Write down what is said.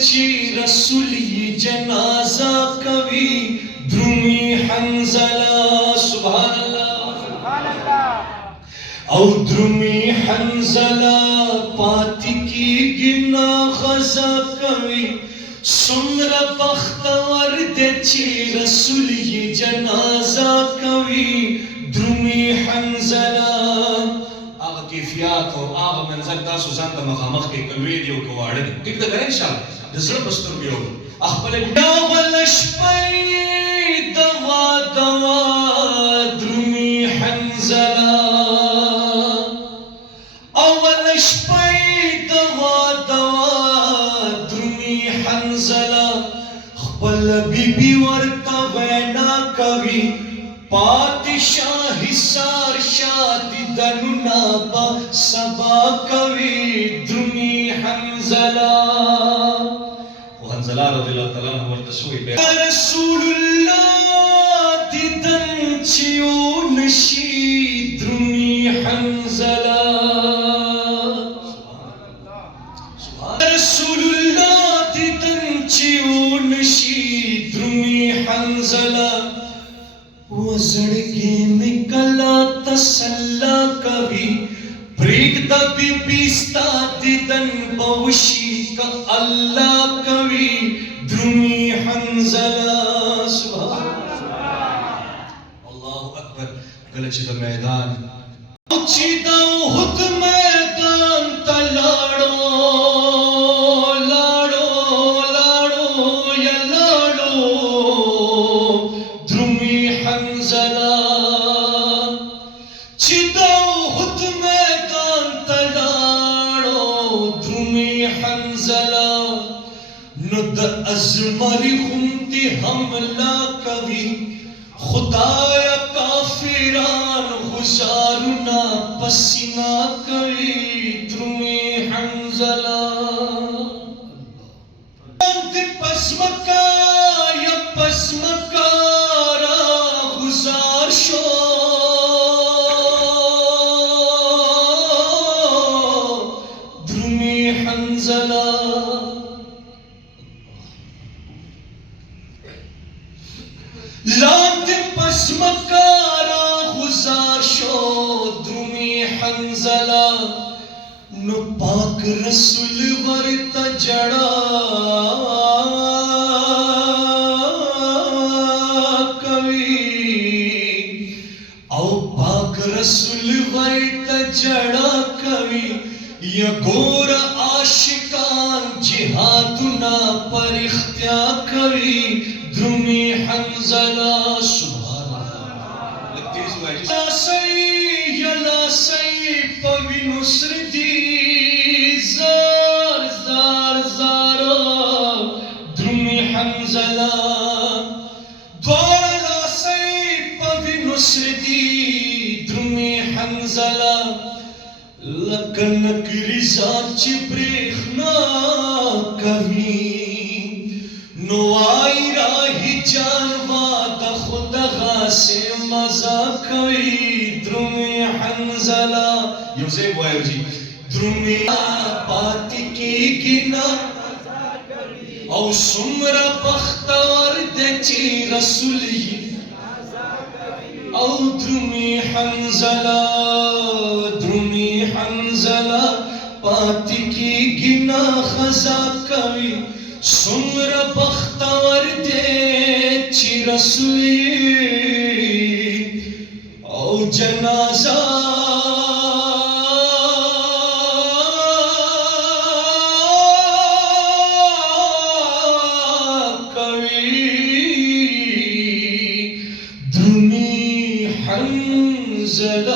چی رسولی جنازہ کوي درومي حنزلا سبحان الله او درومي حنزلا پاتی کی گنا غزا کوي سمر بختور دے چی رسولی جنازہ کوي درومي حنزلا هغه کیفیت او هغه منظر تاسو ځان ته مخامخ کې کوي دی او کوواړه دي ټیک ده کنه ان شاء الله د زړه پستر بیو خپل بیا ول شپې دوا دوا درومي حنزلا اول شپې دوا دوا درومي حنزلا خپل بیبي ورته وینا کوي پادشاہ سار شادی دننا با سبا کوی درمی حنزلا و حنزلا رضی اللہ تعالیٰ عنہ ورته سوی بیا رسول اللہ، دیدن چیو۔ تسلا کوي پریګ د دیدن بوشي ک الله کوي درومي حنزلا سبحان الله اکبر کله چې د میدان۔ چې د وحد میدان تلاړو لاړو لاړو یا لاړو درومي حنزلا درومي حنزلا نو د ازمري غونتي حمله کوي خدایا کافران غزارنا پسینا کوي درمی حنزلا انت پسمکا پسمکارا گزار شو درومي حنزلا نو پاک رسول ورت جڑا۔ کوي او پاک رسول ورت جڑا کوي یا ګور عاشقان جهادنا پر اختیار کوي درومي حنزلا لاسي يا لاسي پوینو سردي زار زار زار درومي حمزلا دوار لاسي پوینو سردي درومي حمزلا لکه نکری زار چې برېښنا کوي نو آئی راہی جانوا دا خود غاسے مزا کوئی یو زیب جی درمی پاتی کی گنا او سمرا بختور دے چی رسولی او درمی حنزلا درمی حنزلا پاتی کی گنا خزا سمر بختور دے چی رسولی او جنازہ üzerinde